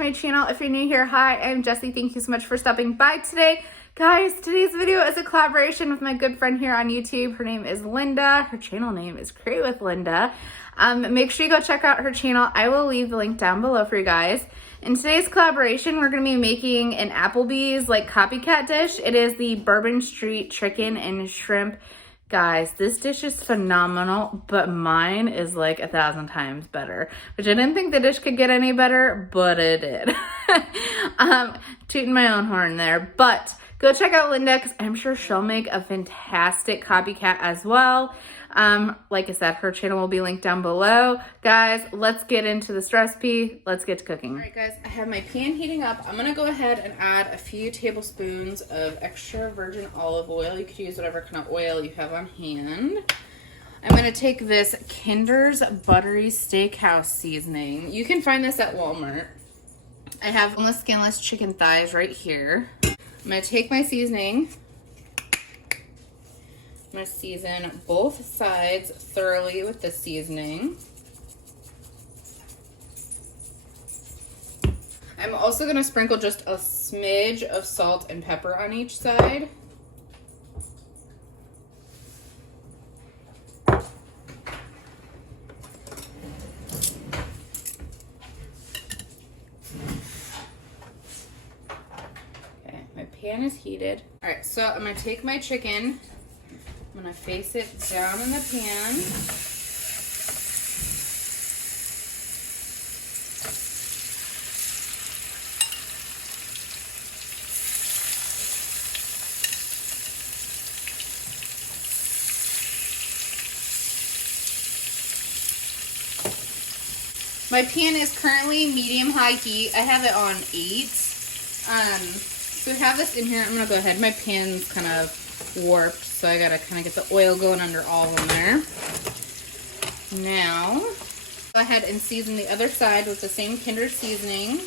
to my channel. If you're new here, hi, I'm Jessi. Thank you so much for stopping by today. Guys, today's video is a collaboration with my good friend here on YouTube. Her name is Linda. Her channel name is Create with Linda. Make sure you go check out her channel. I will leave the link down below for you guys. In today's collaboration, we're going to be making an Applebees like copycat dish. It is the Bourbon Street chicken and shrimp. Guys, this dish is phenomenal, but mine is like 1,000 times better, which I didn't think the dish could get any better, but it did. Tooting my own horn there, but go check out Linda because I'm sure she'll make a fantastic copycat as well. Like I said, her channel will be linked down below. Guys, let's get into this recipe. Let's get to cooking. All right, guys, I have my pan heating up. I'm gonna go ahead and add a few tablespoons of extra virgin olive oil. You could use whatever kind of oil you have on hand. I'm gonna take this Kinders Buttery Steakhouse Seasoning. You can find this at Walmart. I have boneless, skinless chicken thighs right here. I'm gonna take my seasoning. I'm going to season both sides thoroughly with the seasoning. I'm also going to sprinkle just a smidge of salt and pepper on each side. Okay, my pan is heated. All right, so I'm going to take my chicken. I'm going to face it down in the pan. My pan is currently medium-high heat. I have it on 8. So I have this in here. I'm going to go ahead. My pan's kind of warped, so I gotta kind of get the oil going under all of them there. Now, go ahead and season the other side with the same Kinder seasoning.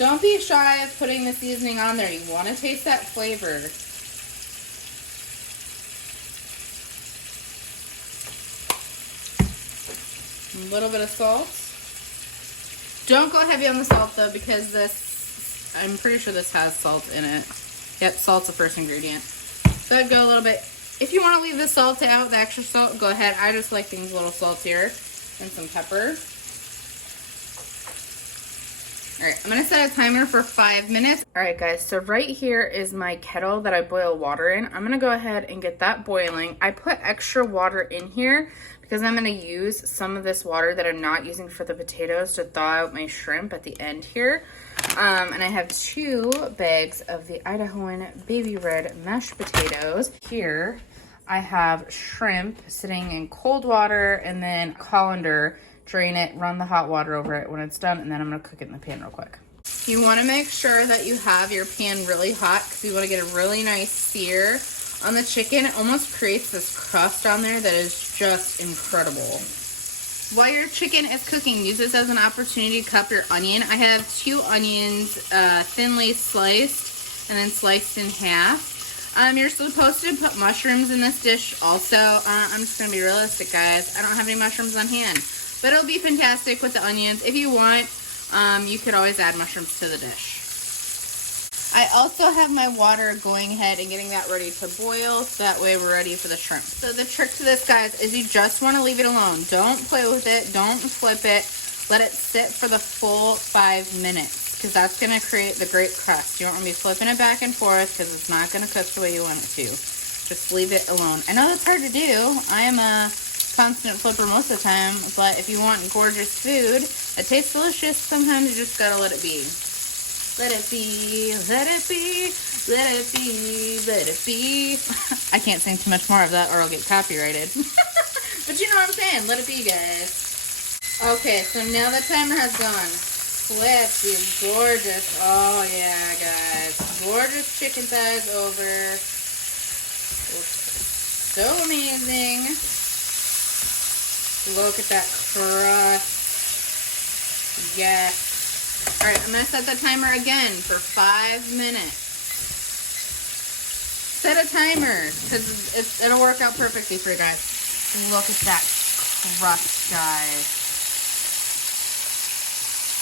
Don't be shy of putting the seasoning on there. You want to taste that flavor. A little bit of salt. Don't go heavy on the salt though, because this, I'm pretty sure this has salt in it. Yep, salt's the first ingredient. So I'd go a little bit. If you want to leave the salt out, the extra salt, go ahead. I just like things a little saltier. And some pepper. Alright, I'm going to set a timer for 5 minutes. Alright guys, so right here is my kettle that I boil water in. I'm going to go ahead and get that boiling. I put extra water in here because I'm going to use some of this water that I'm not using for the potatoes to thaw out my shrimp at the end here. And I have 2 bags of the Idahoan baby red mashed potatoes. Here I have shrimp sitting in cold water, and then colander. Drain it, run the hot water over it when it's done, and then I'm going to cook it in the pan real quick. You want to make sure that you have your pan really hot because you want to get a really nice sear on the chicken. It almost creates this crust on there that is just incredible. While your chicken is cooking, use this as an opportunity to cup your onion. I have 2 onions thinly sliced and then sliced in half. You're supposed to put mushrooms in this dish also. I'm just going to be realistic, guys. I don't have any mushrooms on hand. But it'll be fantastic with the onions. If you want, you could always add mushrooms to the dish. I also have my water going ahead and getting that ready to boil, so that way we're ready for the shrimp. So the trick to this, guys, is you just want to leave it alone. Don't play with it. Don't flip it. Let it sit for the full 5 minutes, because that's going to create the great crust. You don't want to be flipping it back and forth, because it's not going to cook the way you want it to. Just leave it alone. I know that's hard to do. I am a constant flipper most of the time, but if you want gorgeous food that tastes delicious, sometimes you just gotta let it be. Let it be, let it be, let it be, let it be. I can't sing too much more of that or I'll get copyrighted. But you know what I'm saying, let it be, guys. Okay, so now the timer has gone. Flip these gorgeous, oh yeah, guys, gorgeous chicken thighs over. So amazing. Look at that crust. Yes. Alright, I'm going to set the timer again for 5 minutes. Set a timer, because it'll work out perfectly for you guys. Look at that crust, guys.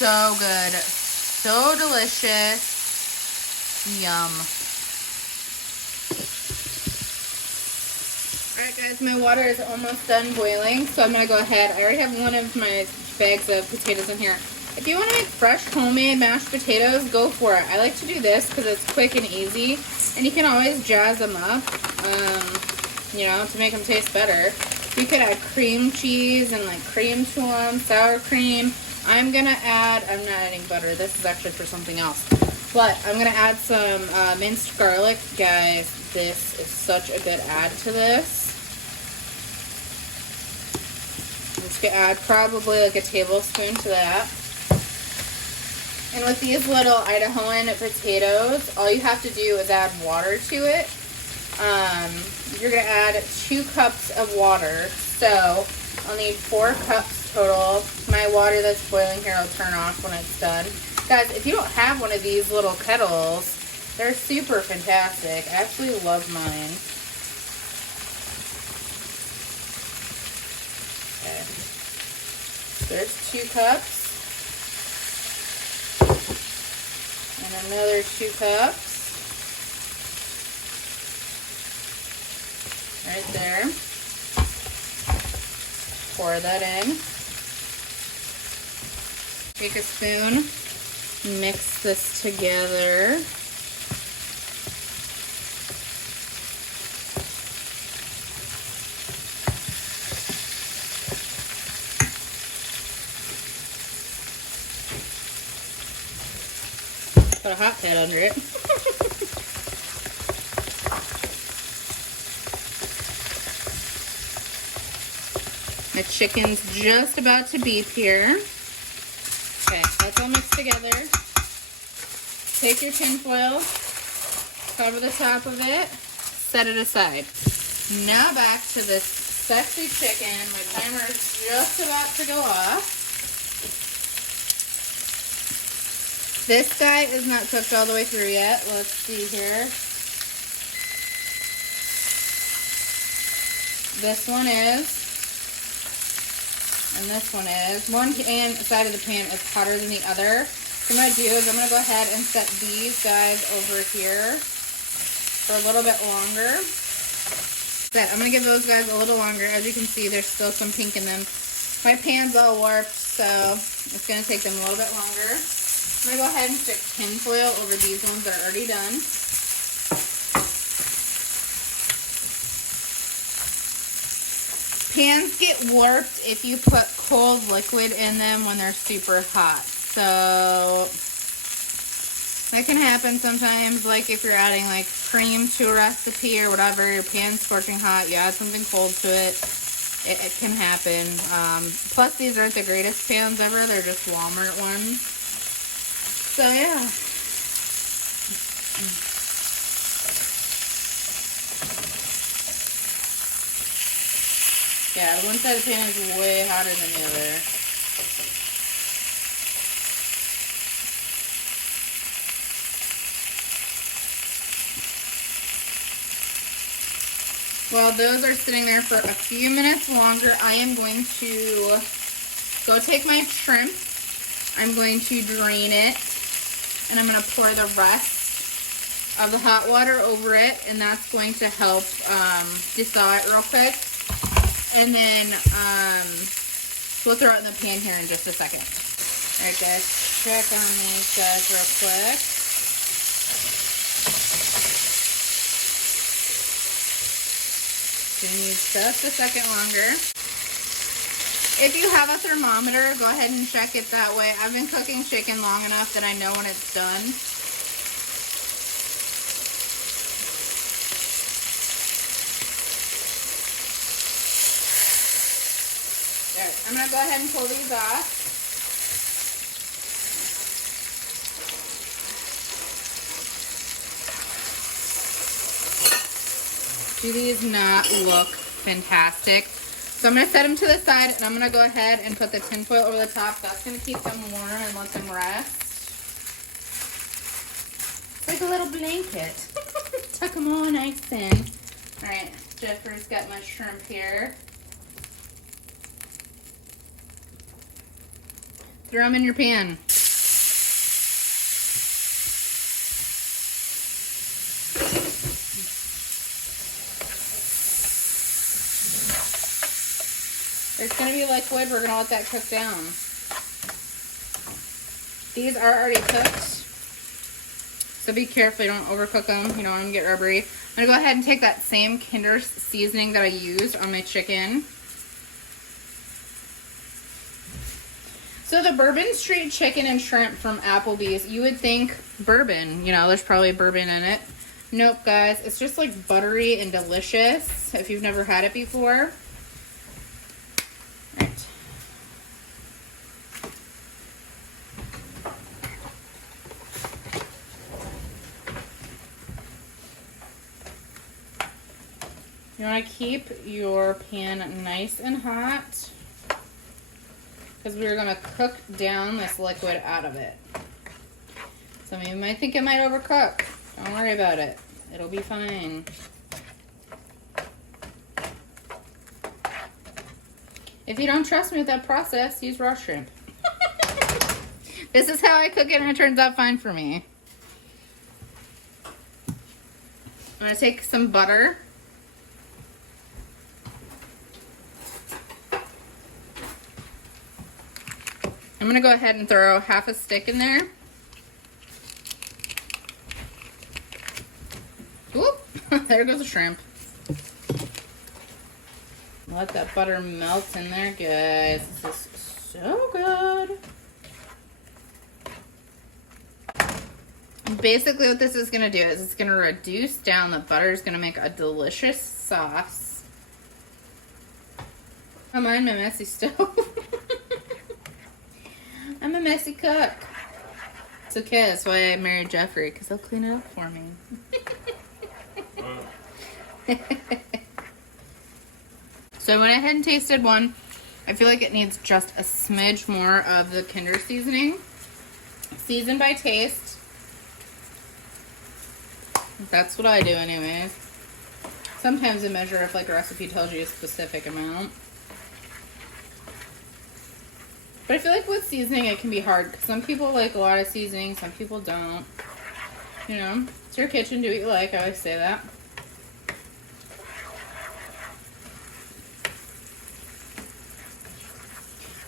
so good. So delicious. Yum. Alright guys, my water is almost done boiling, so I'm going to go ahead. I already have one of my bags of potatoes in here. If you want to make fresh homemade mashed potatoes, go for it. I like to do this because it's quick and easy, and you can always jazz them up, you know, to make them taste better. You could add cream cheese and like cream to them, sour cream. I'm not adding butter. This is actually for something else. But I'm going to add some minced garlic. Guys, this is such a good add to this. I'm just going to add probably like a tablespoon to that. And with these little Idahoan potatoes, all you have to do is add water to it. You're going to add 2 cups of water. So I'll need 4 cups total. My water that's boiling here will turn off when it's done. Guys, if you don't have one of these little kettles, they're super fantastic. I absolutely love mine. Okay. There's 2 cups. And another 2 cups. Right there. Pour that in. Take a spoon. Mix this together. Put a hot pad under it. My chicken's just about to beep here. Okay, that's all mixed together. Take your tin foil, cover the top of it, set it aside. Now back to this sexy chicken. My timer is just about to go off. This guy is not cooked all the way through yet. Let's see here. This one is. And this one is. One side of the pan is hotter than the other. So what I'm going to do is I'm going to go ahead and set these guys over here for a little bit longer. I'm going to give those guys a little longer. As you can see, there's still some pink in them. My pan's all warped, so it's going to take them a little bit longer. I'm going to go ahead and stick tin foil over these ones that are already done. Pans get warped if you put cold liquid in them when they're super hot. So that can happen sometimes, like if you're adding like cream to a recipe or whatever, your pan's scorching hot, you add something cold to it, it can happen. Plus these aren't the greatest pans ever, they're just Walmart ones. So yeah. Yeah, the one side of the pan is way hotter than the other. While those are sitting there for a few minutes longer, I am going to go take my shrimp. I'm going to drain it, and I'm going to pour the rest of the hot water over it, and that's going to help thaw it real quick. And then we'll throw it in the pan here in just a second. Alright guys, check on these guys real quick. Gonna need just a second longer. If you have a thermometer, go ahead and check it that way. I've been cooking chicken long enough that I know when it's done. There, I'm gonna go ahead and pull these off. Do these not look fantastic? So I'm going to set them to the side, and I'm going to go ahead and put the tin foil over the top. That's going to keep them warm and let them rest. It's like a little blanket. Tuck them all nice in. Alright, Jeffrey's got my shrimp here. Throw them in your pan. It's going to be liquid. We're going to let that cook down. These are already cooked, so be careful you don't overcook them. You don't want them to get rubbery. I'm going to go ahead and take that same Kinders seasoning that I used on my chicken. So the Bourbon Street chicken and shrimp from Applebees, you would think bourbon, you know, there's probably bourbon in it. Nope, guys, it's just like buttery and delicious if you've never had it before. Right. You want to keep your pan nice and hot, because we're going to cook down this liquid out of it. Some of you might think it might overcook. Don't worry about it. It'll be fine. If you don't trust me with that process, use raw shrimp. This is how I cook it and it turns out fine for me. I'm going to take some butter. I'm going to go ahead and throw half a stick in there. Oop, there goes the shrimp. Let that butter melt in there, guys. This is so good. Basically what this is going to do is it's going to reduce down. The butter is going to make a delicious sauce. Don't mind my messy stove. I'm a messy cook. It's okay, that's why I married Jeffrey, because he'll clean it up for me. So I went ahead and tasted one. I feel like it needs just a smidge more of the Kinder seasoning. Season by taste. That's what I do anyways. Sometimes I measure if like a recipe tells you a specific amount. But I feel like with seasoning it can be hard, because some people like a lot of seasoning, some people don't. You know, it's your kitchen, do what you like. I always say that.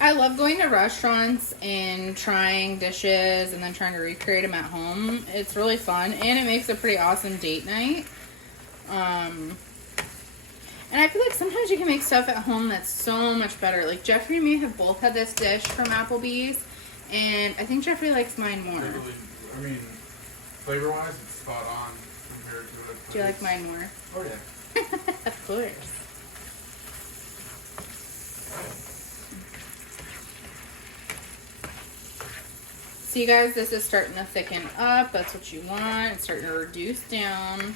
I love going to restaurants and trying dishes and then trying to recreate them at home. It's really fun, and it makes a pretty awesome date night. And I feel like sometimes you can make stuff at home that's so much better. Like Jeffrey and me have both had this dish from Applebee's, and I think Jeffrey likes mine more. I mean, flavor-wise, it's spot on compared to it. Do you like mine more? Oh, yeah. Of course. See, guys, this is starting to thicken up. That's what you want. It's starting to reduce down.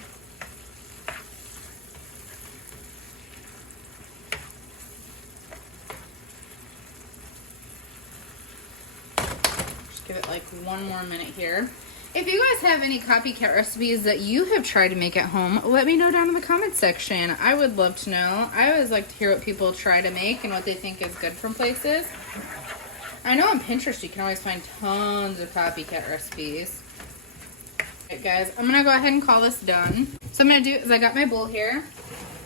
Give it like one more minute here. If you guys have any copycat recipes that you have tried to make at home, let me know down in the comments section. I would love to know. I always like to hear what people try to make and what they think is good from places. I know on Pinterest you can always find tons of copycat recipes. Alright guys, I'm going to go ahead and call this done. So I'm going to do is I got my bowl here.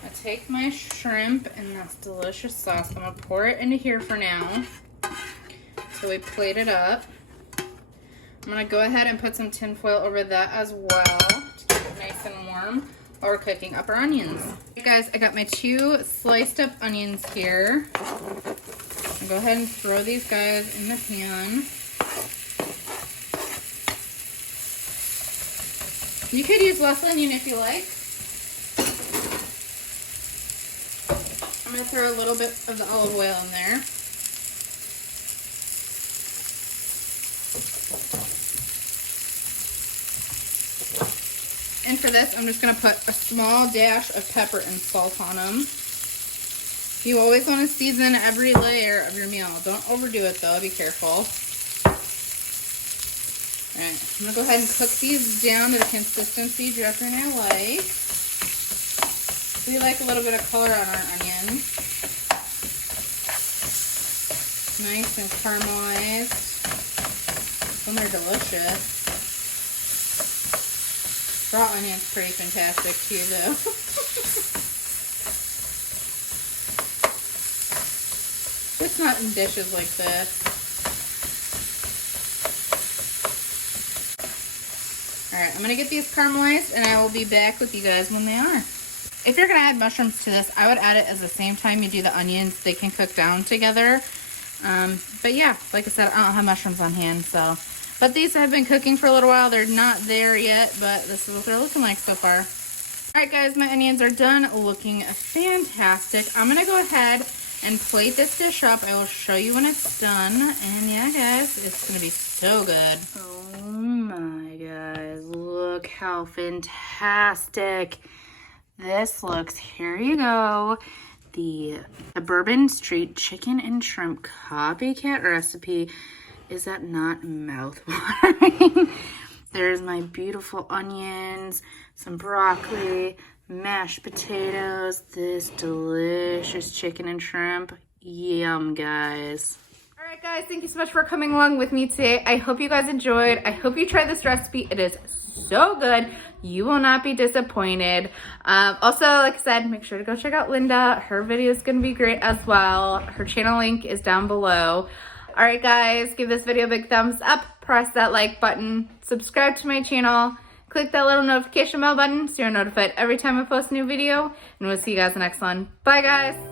I take my shrimp and this delicious sauce. I'm going to pour it into here for now. So we plate it up. I'm going to go ahead and put some tin foil over that as well to keep it nice and warm while we're cooking up our onions. Okay, guys, I got my 2 sliced up onions here. I'll go ahead and throw these guys in the pan. You could use less onion if you like. I'm going to throw a little bit of the olive oil in there. And for this, I'm just going to put a small dash of pepper and salt on them. You always want to season every layer of your meal. Don't overdo it though, be careful. Alright, I'm going to go ahead and cook these down to the consistency Jeffrey and I like. We like a little bit of color on our onions. Nice and caramelized. And they're delicious. Raw onion's pretty fantastic too, though. just not in dishes like this. Alright, I'm gonna get these caramelized and I will be back with you guys when they are. If you're gonna add mushrooms to this, I would add it at the same time you do the onions. They can cook down together. But yeah, like I said, I don't have mushrooms on hand, so. But these have been cooking for a little while. They're not there yet, but this is what they're looking like so far. Alright guys, my onions are done, looking fantastic. I'm gonna go ahead and plate this dish up. I will show you when it's done. And yeah guys, it's gonna be so good. Oh my guys, look how fantastic this looks. Here you go. The Bourbon Street Chicken and Shrimp Copycat recipe. Is that not mouth-watering? There's my beautiful onions, some broccoli, mashed potatoes, this delicious chicken and shrimp. Yum, guys. All right, guys, thank you so much for coming along with me today. I hope you guys enjoyed. I hope you try this recipe. It is so good. You will not be disappointed. Also, like I said, make sure to go check out Linda. Her video is going to be great as well. Her channel link is down below. All right, guys, give this video a big thumbs up. Press that like button. Subscribe to my channel. Click that little notification bell button so you're notified every time I post a new video. And we'll see you guys in the next one. Bye, guys.